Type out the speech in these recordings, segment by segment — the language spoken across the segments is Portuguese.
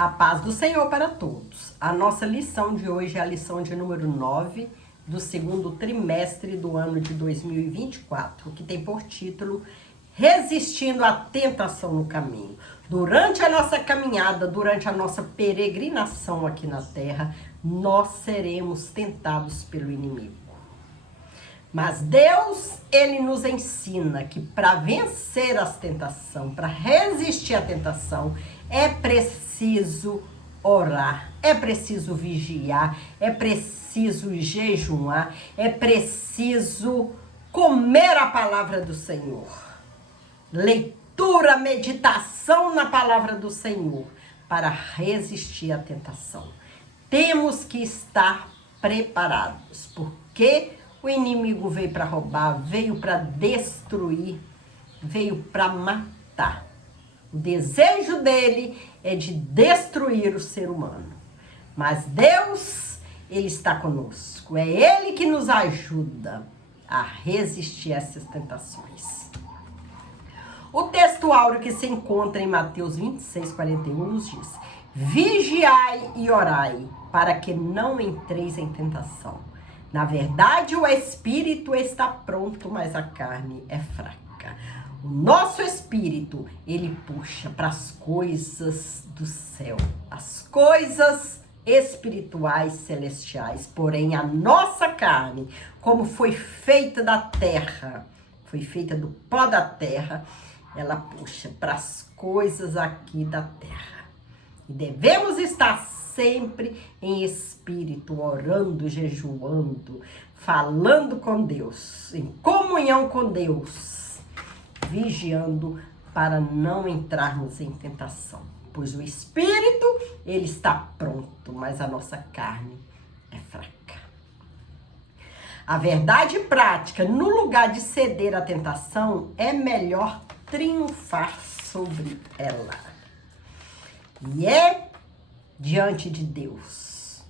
A paz do Senhor para todos. A nossa lição de hoje é a lição de número 9 do segundo trimestre do ano de 2024, que tem por título Resistindo à Tentação no Caminho. Durante a nossa caminhada, durante a nossa peregrinação aqui na terra, nós seremos tentados pelo inimigo. Mas Deus, Ele nos ensina que para vencer as tentações, para resistir à tentação, é preciso orar, é preciso vigiar, é preciso jejuar, é preciso comer a palavra do Senhor. Leitura, meditação na palavra do Senhor para resistir à tentação. Temos que estar preparados, porque o inimigo veio para roubar, veio para destruir, veio para matar. O desejo dele é de destruir o ser humano. Mas Deus, Ele está conosco. É Ele que nos ajuda a resistir a essas tentações. O texto áureo que se encontra em Mateus 26:41 nos diz: Vigiai e orai, para que não entreis em tentação. Na verdade, o espírito está pronto, mas a carne é fraca. O nosso espírito, ele puxa para as coisas do céu, as coisas espirituais celestiais. Porém, a nossa carne, como foi feita da terra, foi feita do pó da terra, ela puxa para as coisas aqui da terra. E devemos estar sempre em espírito, orando, jejuando, falando com Deus, em comunhão com Deus, vigiando para não entrarmos em tentação. Pois o espírito, ele está pronto, mas a nossa carne é fraca. A verdade prática, no lugar de ceder à tentação, é melhor triunfar sobre ela. E é diante de Deus,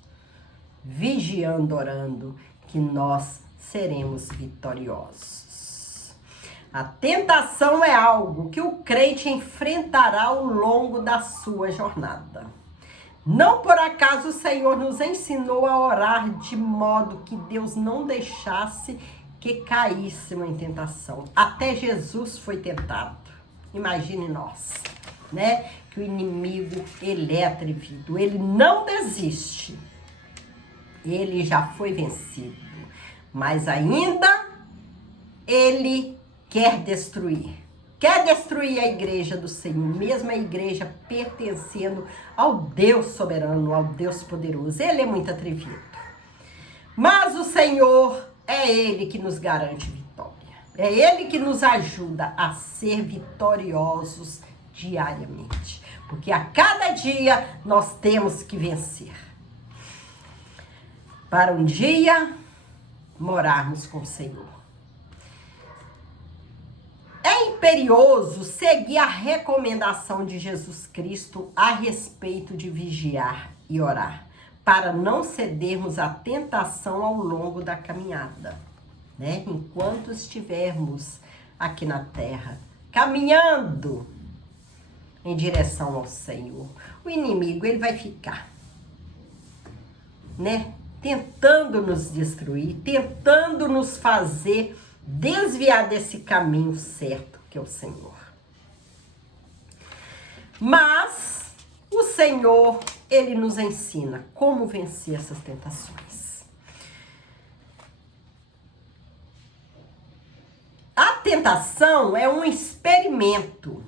vigiando, orando, que nós seremos vitoriosos. A tentação é algo que o crente enfrentará ao longo da sua jornada. Não por acaso o Senhor nos ensinou a orar de modo que Deus não deixasse que caíssemos em tentação. Até Jesus foi tentado. Imagine nós, né? Que o inimigo, ele é atrevido, ele não desiste. Ele já foi vencido, mas ainda ele quer destruir. Quer destruir a igreja do Senhor, mesmo a igreja pertencendo ao Deus soberano, ao Deus poderoso. Ele é muito atrevido. Mas o Senhor, é Ele que nos garante vitória. É Ele que nos ajuda a ser vitoriosos diariamente. Porque a cada dia nós temos que vencer. Para um dia morarmos com o Senhor. É imperioso seguir a recomendação de Jesus Cristo a respeito de vigiar e orar, para não cedermos à tentação ao longo da caminhada, né? Enquanto estivermos aqui na terra, caminhando em direção ao Senhor, o inimigo, ele vai ficar, né? Tentando nos destruir, tentando nos fazer desviar desse caminho certo que é o Senhor. Mas o Senhor, Ele nos ensina como vencer essas tentações. A tentação é um experimento,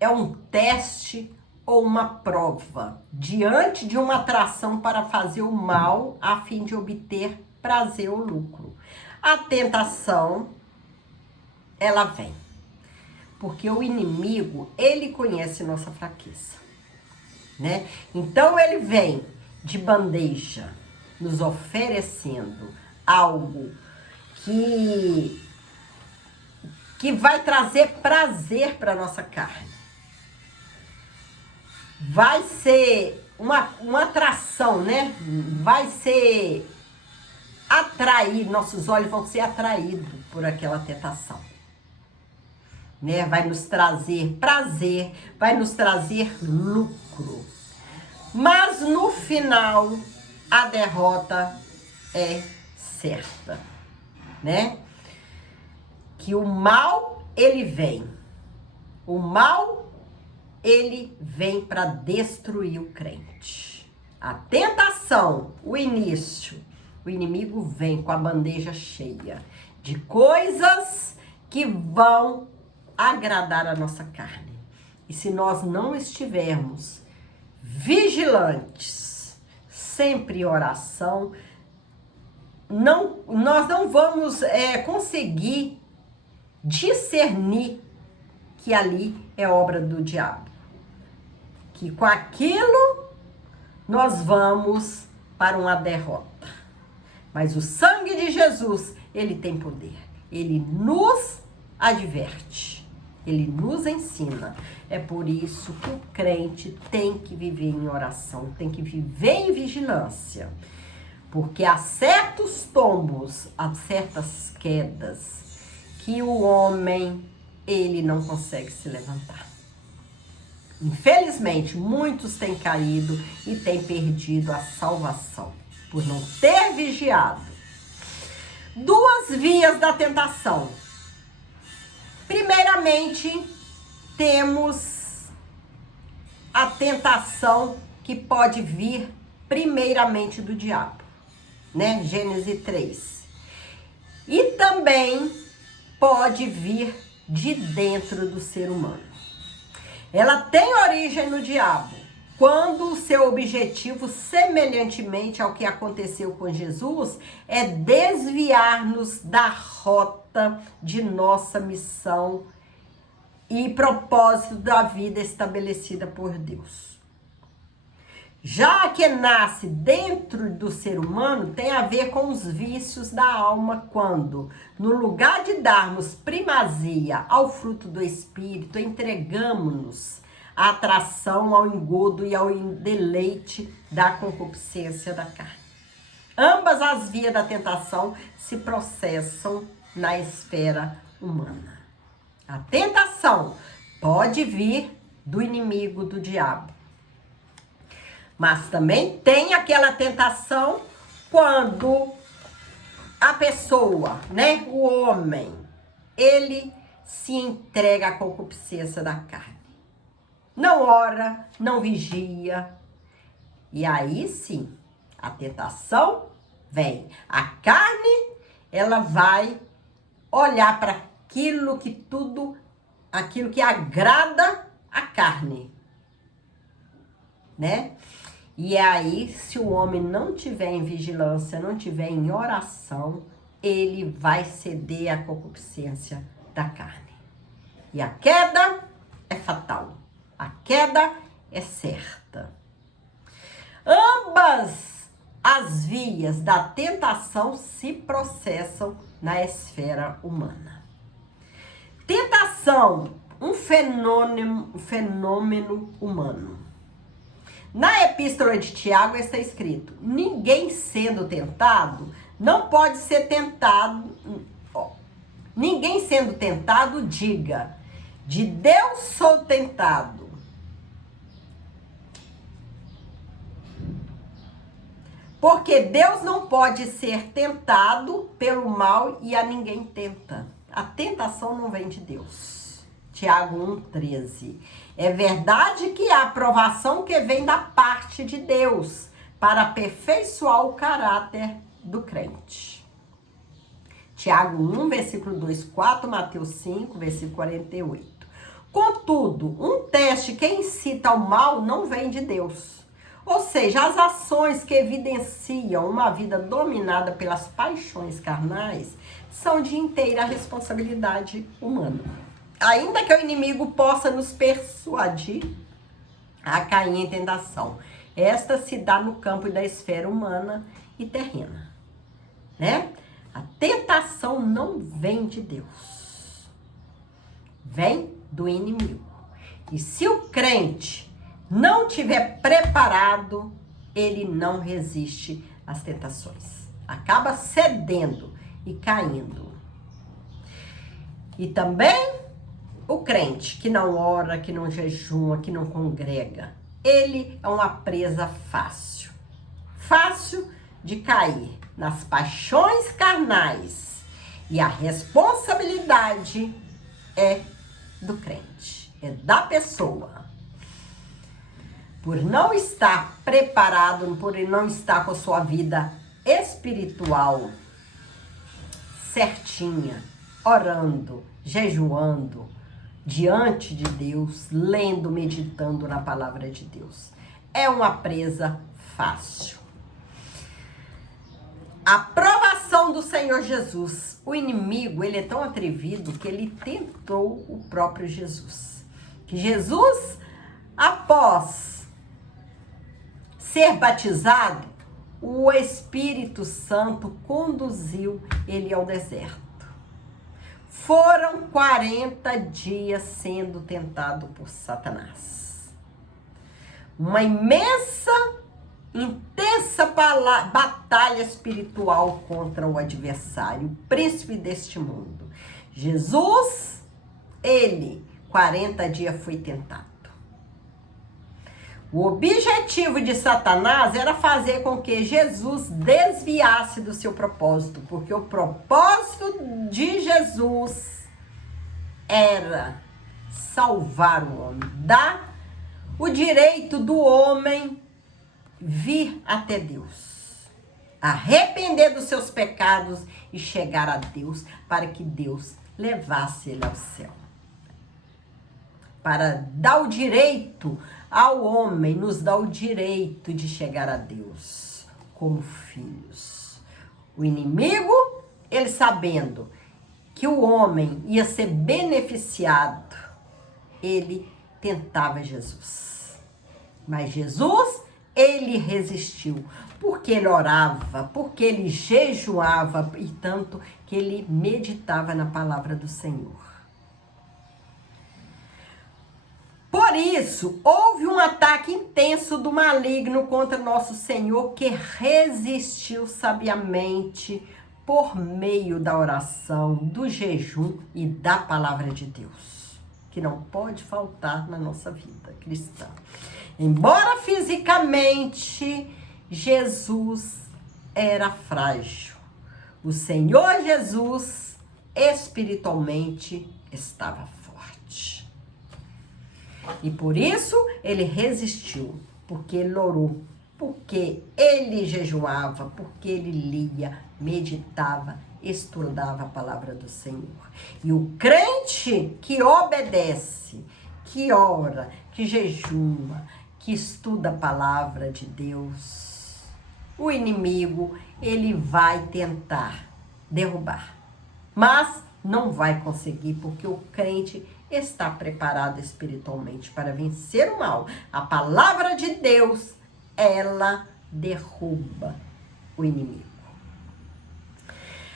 é um teste ou uma prova diante de uma atração para fazer o mal a fim de obter prazer ou lucro. A tentação, ela vem, porque o inimigo, ele conhece nossa fraqueza, né? Então, ele vem de bandeja, nos oferecendo algo que vai trazer prazer para nossa carne. Vai ser uma atração, né? Vai ser atrair, nossos olhos vão ser atraídos por aquela tentação. Né? Vai nos trazer prazer, vai nos trazer lucro. final a derrota é certa, né? Que o mal, ele vem. O mal, ele vem para destruir o crente. A tentação, o início, o inimigo vem com a bandeja cheia de coisas que vão agradar a nossa carne. E se nós não estivermos vigilantes, sempre em oração, nós não vamos conseguir discernir que ali é obra do diabo. Que com aquilo nós vamos para uma derrota. Mas o sangue de Jesus, ele tem poder. Ele nos adverte. Ele nos ensina. É por isso que o crente tem que viver em oração, tem que viver em vigilância. Porque há certos tombos, há certas quedas que o homem, ele não consegue se levantar. Infelizmente, muitos têm caído e têm perdido a salvação por não ter vigiado. Duas vias da tentação. Primeiramente, temos a tentação que pode vir primeiramente do diabo, né? Gênesis 3. E também pode vir de dentro do ser humano. Ela tem origem no diabo, quando o seu objetivo, semelhantemente ao que aconteceu com Jesus, é desviar-nos da rota de nossa missão e propósito da vida estabelecida por Deus. Já que nasce dentro do ser humano, tem a ver com os vícios da alma, quando, no lugar de darmos primazia ao fruto do Espírito, entregamos a atração ao engodo e ao deleite da concupiscência da carne. Ambas as vias da tentação se processam na esfera humana. A tentação pode vir do inimigo, do diabo. Mas também tem aquela tentação quando a pessoa, né, o homem, ele se entrega à concupiscência da carne. Não ora, não vigia. E aí sim, a tentação vem. A carne, ela vai olhar para aquilo que agrada a carne, né? E aí, se o homem não tiver em vigilância, não tiver em oração, ele vai ceder à concupiscência da carne. E a queda é fatal. A queda é certa. Ambas as vias da tentação se processam na esfera humana. Tentação, um fenômeno humano. Na epístola de Tiago está escrito: ninguém sendo tentado não pode ser tentado. Ninguém sendo tentado diga: de Deus sou tentado. Porque Deus não pode ser tentado pelo mal e a ninguém tenta. A tentação não vem de Deus. Tiago 1,13. É verdade que há aprovação que vem da parte de Deus para aperfeiçoar o caráter do crente. Tiago 1, versículo 2, 4, Mateus 5, versículo 48. Contudo, um teste que incita ao mal não vem de Deus. Ou seja, as ações que evidenciam uma vida dominada pelas paixões carnais são de inteira responsabilidade humana. Ainda que o inimigo possa nos persuadir a cair em tentação, esta se dá no campo da esfera humana e terrena, né? A tentação não vem de Deus, vem do inimigo. E se o crente não tiver preparado, ele não resiste às tentações. Acaba cedendo e caindo. E também o crente que não ora, que não jejuma, que não congrega, ele é uma presa fácil. fácil de cair nas paixões carnais. E a responsabilidade é do crente, é da pessoa. Por não estar preparado, por não estar com a sua vida espiritual certinha, orando, jejuando, diante de Deus, lendo, meditando na palavra de Deus. É uma presa fácil. A provação do Senhor Jesus. O inimigo, ele é tão atrevido que ele tentou o próprio Jesus. Que Jesus, após ser batizado, o Espírito Santo conduziu ele ao deserto. Foram 40 dias sendo tentado por Satanás. Uma imensa, intensa batalha espiritual contra o adversário, o príncipe deste mundo. Jesus, ele, 40 dias foi tentado. O objetivo de Satanás era fazer com que Jesus desviasse do seu propósito, porque o propósito de Jesus era salvar o homem, dar o direito do homem vir até Deus, arrepender dos seus pecados e chegar a Deus, para que Deus levasse ele ao céu. Para dar o direito ao homem, nos dá o direito de chegar a Deus como filhos. O inimigo, ele sabendo que o homem ia ser beneficiado, ele tentava Jesus. Mas Jesus, ele resistiu, porque ele orava, porque ele jejuava e tanto que ele meditava na palavra do Senhor. Por isso, houve um ataque intenso do maligno contra nosso Senhor, que resistiu sabiamente por meio da oração, do jejum e da palavra de Deus, que não pode faltar na nossa vida cristã. Embora fisicamente Jesus era frágil, o Senhor Jesus espiritualmente estava forte. E por isso ele resistiu, porque ele orou, porque ele jejuava, porque ele lia, meditava, estudava a palavra do Senhor. E o crente que obedece, que ora, que jejuma, que estuda a palavra de Deus, o inimigo, ele vai tentar derrubar, mas não vai conseguir, porque o crente está preparado espiritualmente para vencer o mal. A palavra de Deus, ela derruba o inimigo.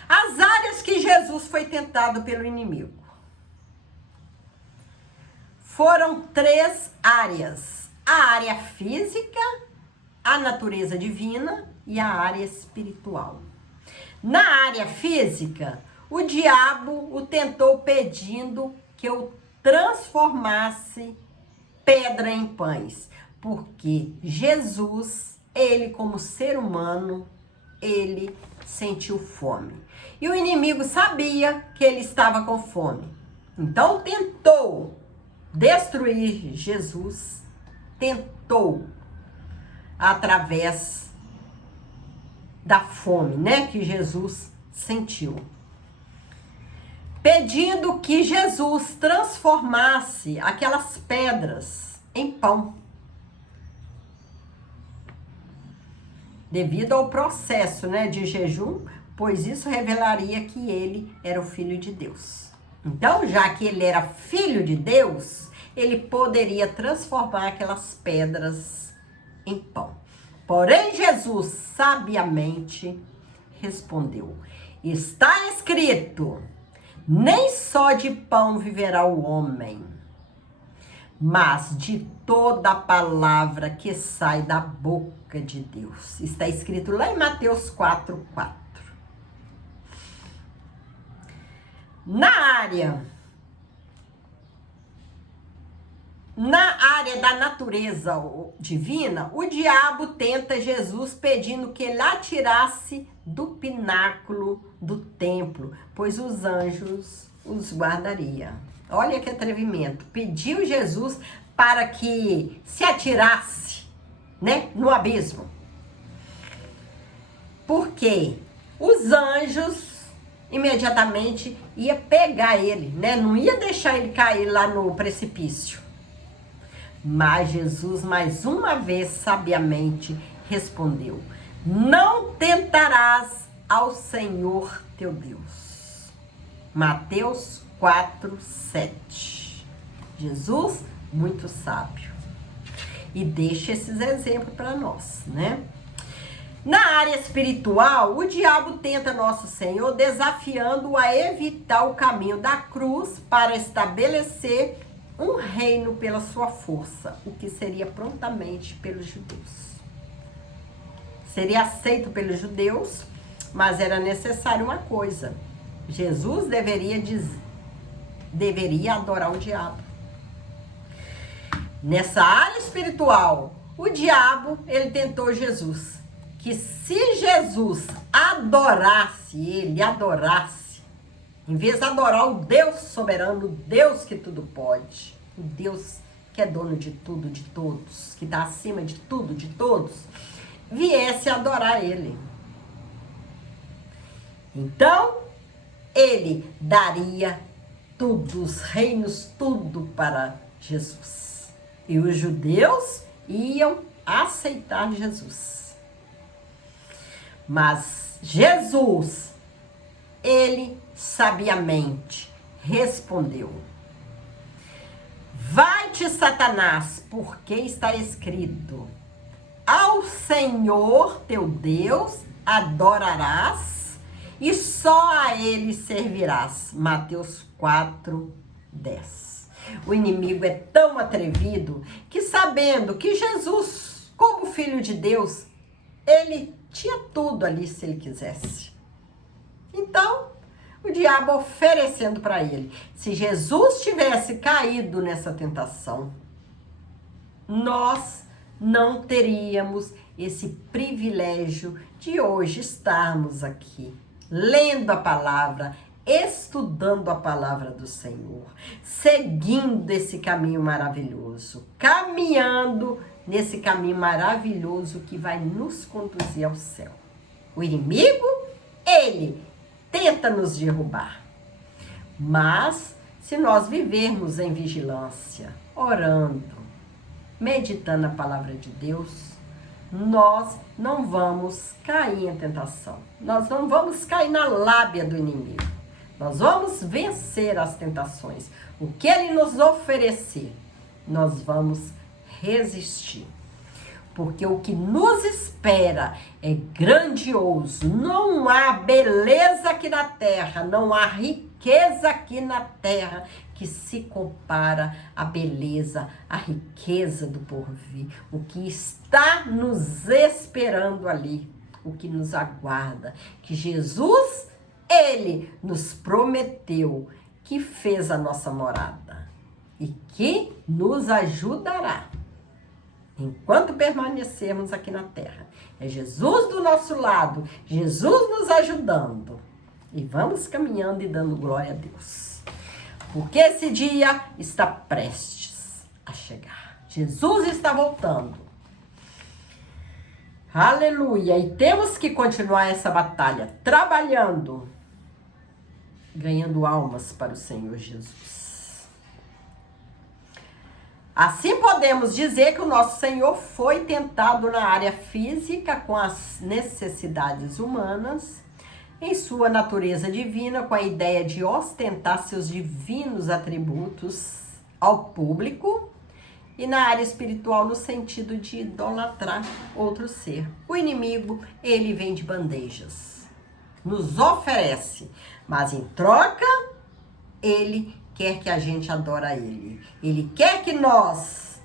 As áreas que Jesus foi tentado pelo inimigo foram 3 áreas: a área física, a natureza divina e a área espiritual. Na área física, o diabo o tentou pedindo que eu transformasse pedra em pães, porque Jesus, ele como ser humano, ele sentiu fome. E o inimigo sabia que ele estava com fome. Então tentou destruir Jesus, tentou através da fome, né, que Jesus sentiu, pedindo que Jesus transformasse aquelas pedras em pão. Devido ao processo, né, de jejum, pois isso revelaria que ele era o Filho de Deus. Então, já que ele era Filho de Deus, ele poderia transformar aquelas pedras em pão. Porém, Jesus sabiamente respondeu: está escrito, nem só de pão viverá o homem, mas de toda a palavra que sai da boca de Deus. Está escrito lá em Mateus 4:4. Na área Na área da natureza divina, o diabo tenta Jesus pedindo que ele atirasse do pináculo do templo, pois os anjos os guardariam. Olha que atrevimento. Pediu Jesus para que se atirasse, né, no abismo. Porque os anjos imediatamente ia pegar ele, né? Não ia deixar ele cair lá no precipício. Mas Jesus, mais uma vez, sabiamente respondeu: não tentarás ao Senhor teu Deus. Mateus 4:7. Jesus, muito sábio. E deixa esses exemplos para nós, né? Na área espiritual, o diabo tenta nosso Senhor desafiando-o a evitar o caminho da cruz para estabelecer um reino pela sua força, o que seria prontamente pelos judeus. Seria aceito pelos judeus, mas era necessário uma coisa: Jesus deveria adorar o diabo. Nessa área espiritual, o diabo, ele tentou Jesus, que se Jesus adorasse, em vez de adorar o Deus soberano, o Deus que tudo pode, o Deus que é dono de tudo, de todos, que está acima de tudo, de todos, viesse adorar ele. Então, ele daria tudo, os reinos, tudo para Jesus. E os judeus iam aceitar Jesus. Mas Jesus, ele sabiamente respondeu: vai-te, Satanás, porque está escrito: ao Senhor teu Deus adorarás e só a ele servirás. Mateus 4:10. O inimigo é tão atrevido que, sabendo que Jesus, como filho de Deus, ele tinha tudo ali se ele quisesse. Então, o diabo oferecendo para ele: se Jesus tivesse caído nessa tentação, nós não teríamos esse privilégio de hoje estarmos aqui, lendo a palavra, estudando a palavra do Senhor, seguindo esse caminho maravilhoso, caminhando nesse caminho maravilhoso que vai nos conduzir ao céu. O inimigo, ele tenta nos derrubar. Mas, se nós vivermos em vigilância, orando, meditando a palavra de Deus, nós não vamos cair em tentação. Nós não vamos cair na lábia do inimigo. Nós vamos vencer as tentações. O que ele nos oferecer, nós vamos resistir. Porque o que nos espera é grandioso. Não há beleza aqui na terra, não há riqueza aqui na terra que se compara à beleza, à riqueza do porvir. O que está nos esperando ali, o que nos aguarda, que Jesus, ele nos prometeu, que fez a nossa morada e que nos ajudará enquanto permanecermos aqui na terra. É Jesus do nosso lado, Jesus nos ajudando. E vamos caminhando e dando glória a Deus. Porque esse dia está prestes a chegar. Jesus está voltando. Aleluia! E temos que continuar essa batalha, trabalhando, ganhando almas para o Senhor Jesus. Assim podemos dizer que o nosso Senhor foi tentado na área física com as necessidades humanas, em sua natureza divina, com a ideia de ostentar seus divinos atributos ao público, e na área espiritual no sentido de idolatrar outro ser. O inimigo, ele vem de bandejas, nos oferece, mas em troca, ele quer que a gente adore ele. Ele quer que nós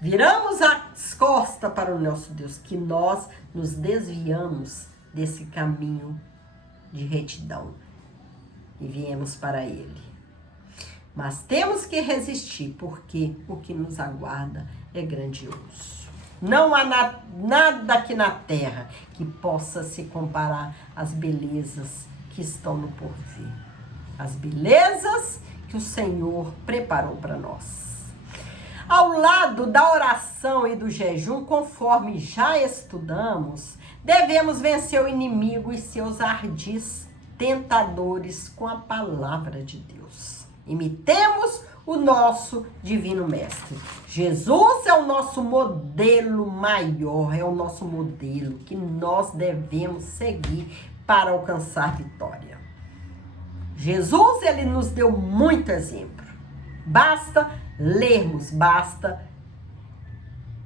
viramos as costas para o nosso Deus, que nós nos desviamos desse caminho de retidão e viemos para ele. mas temos que resistir, porque o que nos aguarda é grandioso. Não há nada aqui na terra que possa se comparar às belezas que estão no porvir. As belezas que o Senhor preparou para nós. Ao lado da oração e do jejum, conforme já estudamos, devemos vencer o inimigo e seus ardis tentadores com a palavra de Deus. Imitemos o nosso divino mestre. Jesus é o nosso modelo maior, é o nosso modelo que nós devemos seguir para alcançar vitória. Jesus, ele nos deu muito exemplo. Basta lermos, basta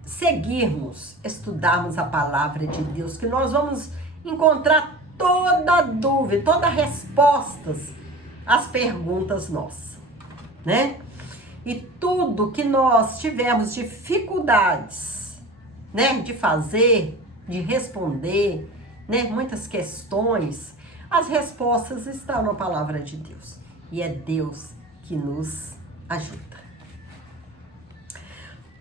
seguirmos, estudarmos a palavra de Deus, que nós vamos encontrar toda dúvida, todas respostas às perguntas nossas, né? E tudo que nós tivermos dificuldades, né, de fazer, de responder, né, muitas questões, as respostas estão na palavra de Deus. E é Deus que nos ajuda.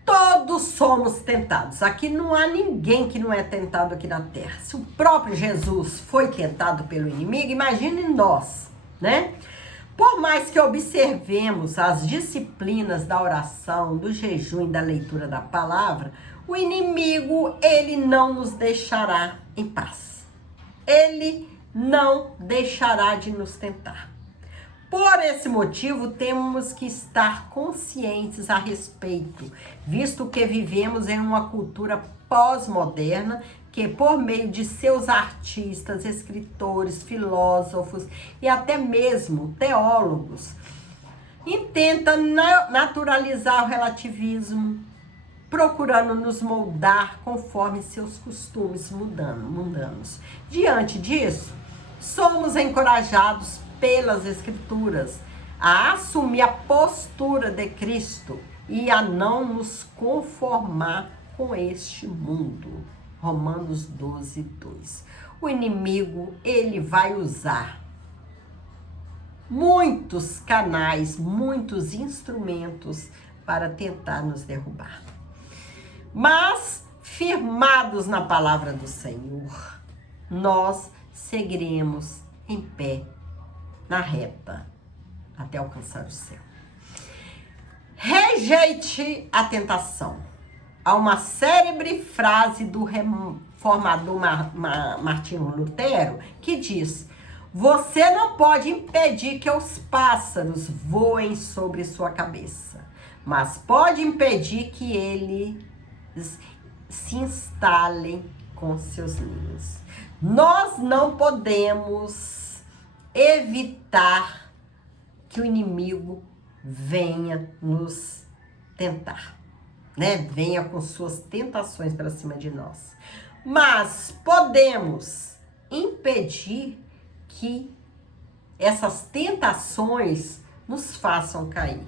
Todos somos tentados. Aqui não há ninguém que não é tentado aqui na terra. Se o próprio Jesus foi tentado pelo inimigo, imagine nós, né? Por mais que observemos as disciplinas da oração, do jejum e da leitura da palavra, o inimigo, ele não nos deixará em paz. Ele não deixará de nos tentar. Por esse motivo, temos que estar conscientes a respeito, visto que vivemos em uma cultura pós-moderna que, por meio de seus artistas, escritores, filósofos e até mesmo teólogos, intenta naturalizar o relativismo, procurando nos moldar conforme seus costumes mundanos. Diante disso, somos encorajados pelas Escrituras a assumir a postura de Cristo e a não nos conformar com este mundo. Romanos 12, 2. O inimigo, ele vai usar muitos canais, muitos instrumentos para tentar nos derrubar. Mas, firmados na palavra do Senhor, nós seguiremos em pé, na reta, até alcançar o céu. Rejeite a tentação. Há uma célebre frase do reformador Martinho Lutero que diz: você não pode impedir que os pássaros voem sobre sua cabeça, mas pode impedir que eles se instalem com seus ninhos. Nós não podemos evitar que o inimigo venha nos tentar, né? Venha com suas tentações para cima de nós. Mas podemos impedir que essas tentações nos façam cair.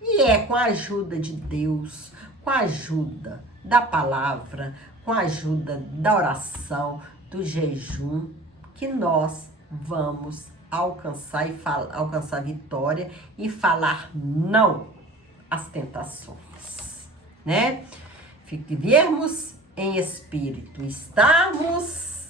E é com a ajuda de Deus, com a ajuda da palavra, com a ajuda da oração, do jejum, que nós vamos alcançar alcançar vitória e falar não às tentações, né? Vivermos em espírito, estarmos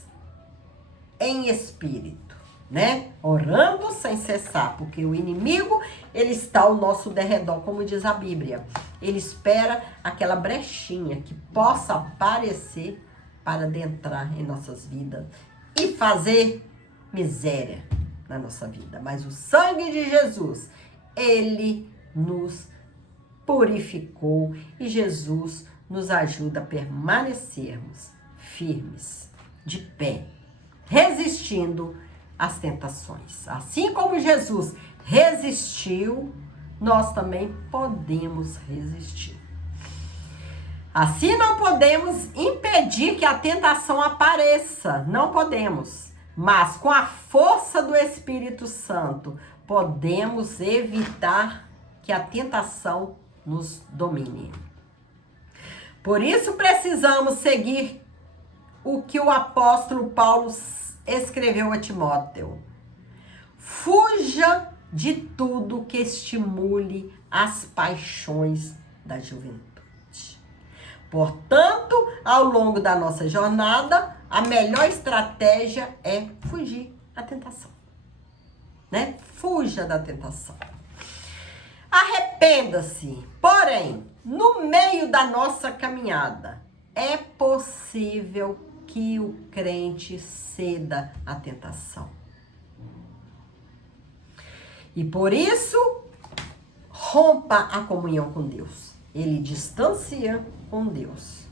em espírito, né? Orando sem cessar, porque o inimigo, ele está ao nosso derredor, como diz a Bíblia. Ele espera aquela brechinha que possa aparecer para adentrar em nossas vidas e fazer miséria na nossa vida. Mas o sangue de Jesus, ele nos purificou e Jesus nos ajuda a permanecermos firmes, de pé, resistindo às tentações. Assim como Jesus resistiu, nós também podemos resistir. Assim não podemos impedir que a tentação apareça, não podemos. Mas com a força do Espírito Santo, podemos evitar que a tentação nos domine. Por isso precisamos seguir o que o apóstolo Paulo escreveu a Timóteo. Fuja de tudo que estimule as paixões da juventude. Portanto, ao longo da nossa jornada, a melhor estratégia é fugir da tentação, né? Fuja da tentação. Arrependa-se. Porém, no meio da nossa caminhada, é possível que o crente ceda à tentação. E por isso, rompa a comunhão com Deus. Ele distancia com Deus.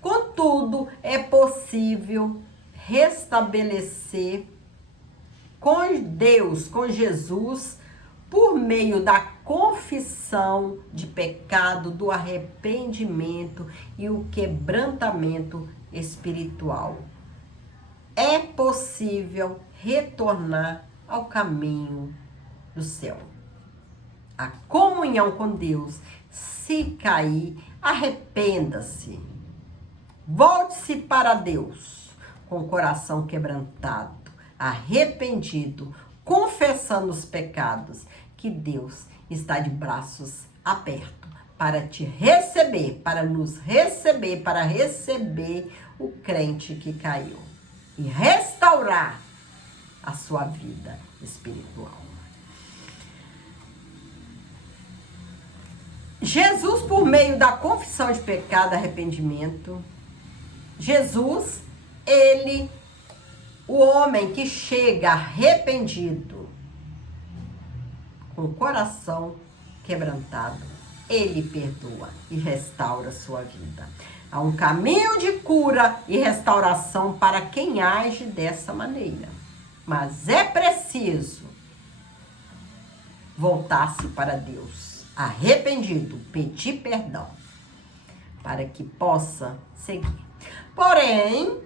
Contudo, é possível restabelecer com Deus, com Jesus, por meio da confissão de pecado, do arrependimento e o quebrantamento espiritual. É possível retornar ao caminho do céu. A comunhão com Deus, se cair, arrependa-se. Volte-se para Deus com o coração quebrantado, arrependido, confessando os pecados, que Deus está de braços abertos para te receber, para nos receber, para receber o crente que caiu e restaurar a sua vida espiritual. Jesus, por meio da confissão de pecado, arrependimento, Jesus, ele, o homem que chega arrependido, com o coração quebrantado, ele perdoa e restaura a sua vida. Há um caminho de cura e restauração para quem age dessa maneira. Mas é preciso voltar-se para Deus, arrependido, pedir perdão, para que possa seguir. Porém,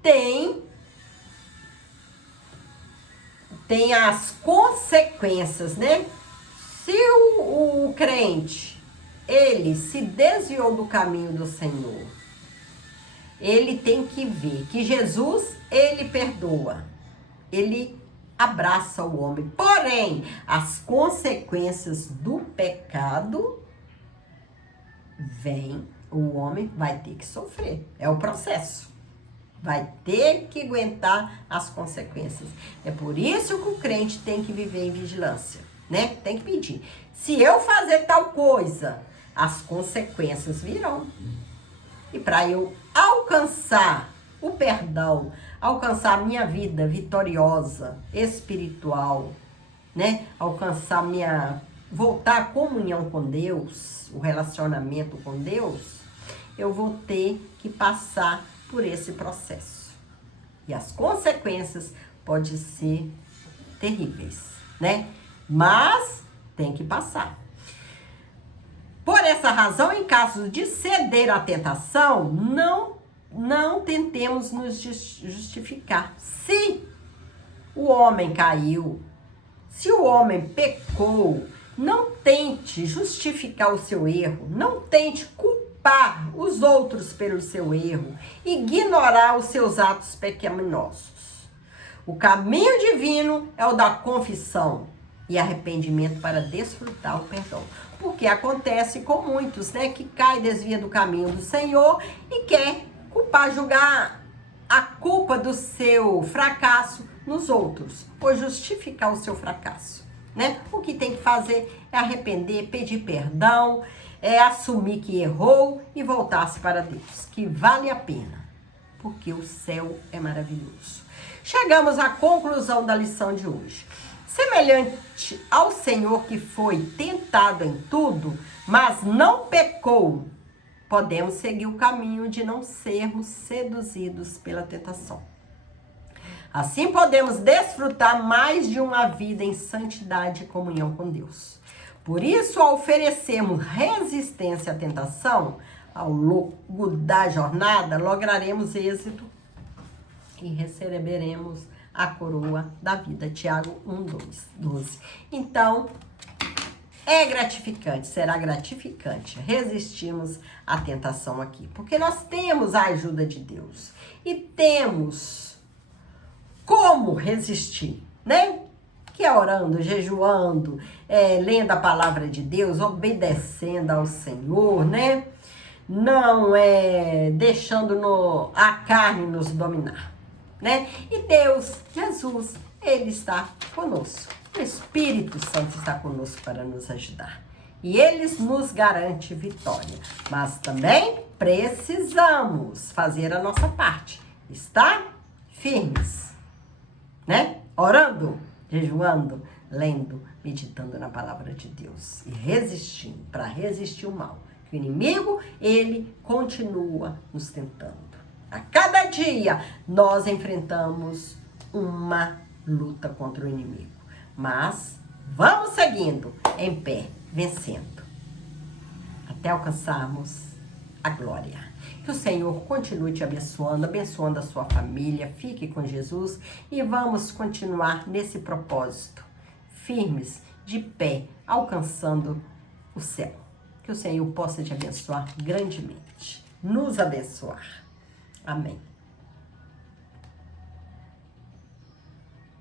tem as consequências, né? Se o crente, ele se desviou do caminho do Senhor, ele tem que ver que Jesus, ele perdoa, ele abraça o homem. Porém, as consequências do pecado vêm, o homem vai ter que sofrer. É o processo. Vai ter que aguentar as consequências. É por isso que o crente tem que viver em vigilância, né? Tem que pedir. Se eu fazer tal coisa, as consequências virão. E para eu alcançar o perdão, alcançar a minha vida vitoriosa, espiritual, né? Alcançar voltar à comunhão com Deus, o relacionamento com Deus, eu vou ter que passar por esse processo. E as consequências podem ser terríveis, né? Mas tem que passar. Por essa razão, em caso de ceder à tentação, não tentemos nos justificar. Se o homem caiu, se o homem pecou, não tente justificar o seu erro, não tente culpar os outros pelo seu erro, ignorar os seus atos pecaminosos. O caminho divino é o da confissão e arrependimento para desfrutar o perdão. Porque acontece com muitos, né, que cai, desvia do caminho do Senhor e quer culpar, julgar a culpa do seu fracasso nos outros, ou justificar o seu fracasso, né? O que tem que fazer é arrepender, pedir perdão, assumir que errou e voltar-se para Deus, que vale a pena, porque o céu é maravilhoso. Chegamos à conclusão da lição de hoje. Semelhante ao Senhor que foi tentado em tudo, mas não pecou, podemos seguir o caminho de não sermos seduzidos pela tentação. Assim podemos desfrutar mais de uma vida em santidade e comunhão com Deus. Por isso, ao oferecermos resistência à tentação, ao longo da jornada, lograremos êxito e receberemos a coroa da vida. Tiago 1:12. Então, é gratificante, será gratificante resistirmos à tentação aqui, porque nós temos a ajuda de Deus e temos como resistir, né? Que é orando, jejuando, lendo a palavra de Deus, obedecendo ao Senhor, né? Não é deixando a carne nos dominar, né? E Deus, Jesus, Ele está conosco. O Espírito Santo está conosco para nos ajudar. E Ele nos garante vitória. Mas também precisamos fazer a nossa parte. Estar firmes, né? Orando, jejuando, lendo, meditando na palavra de Deus. E resistindo, para resistir o mal. O inimigo, ele continua nos tentando. A cada dia, nós enfrentamos uma luta contra o inimigo. Mas vamos seguindo em pé, vencendo, até alcançarmos a glória. Que o Senhor continue te abençoando, abençoando a sua família. Fique com Jesus e vamos continuar nesse propósito, firmes, de pé, alcançando o céu. Que o Senhor possa te abençoar grandemente, nos abençoar. Amém.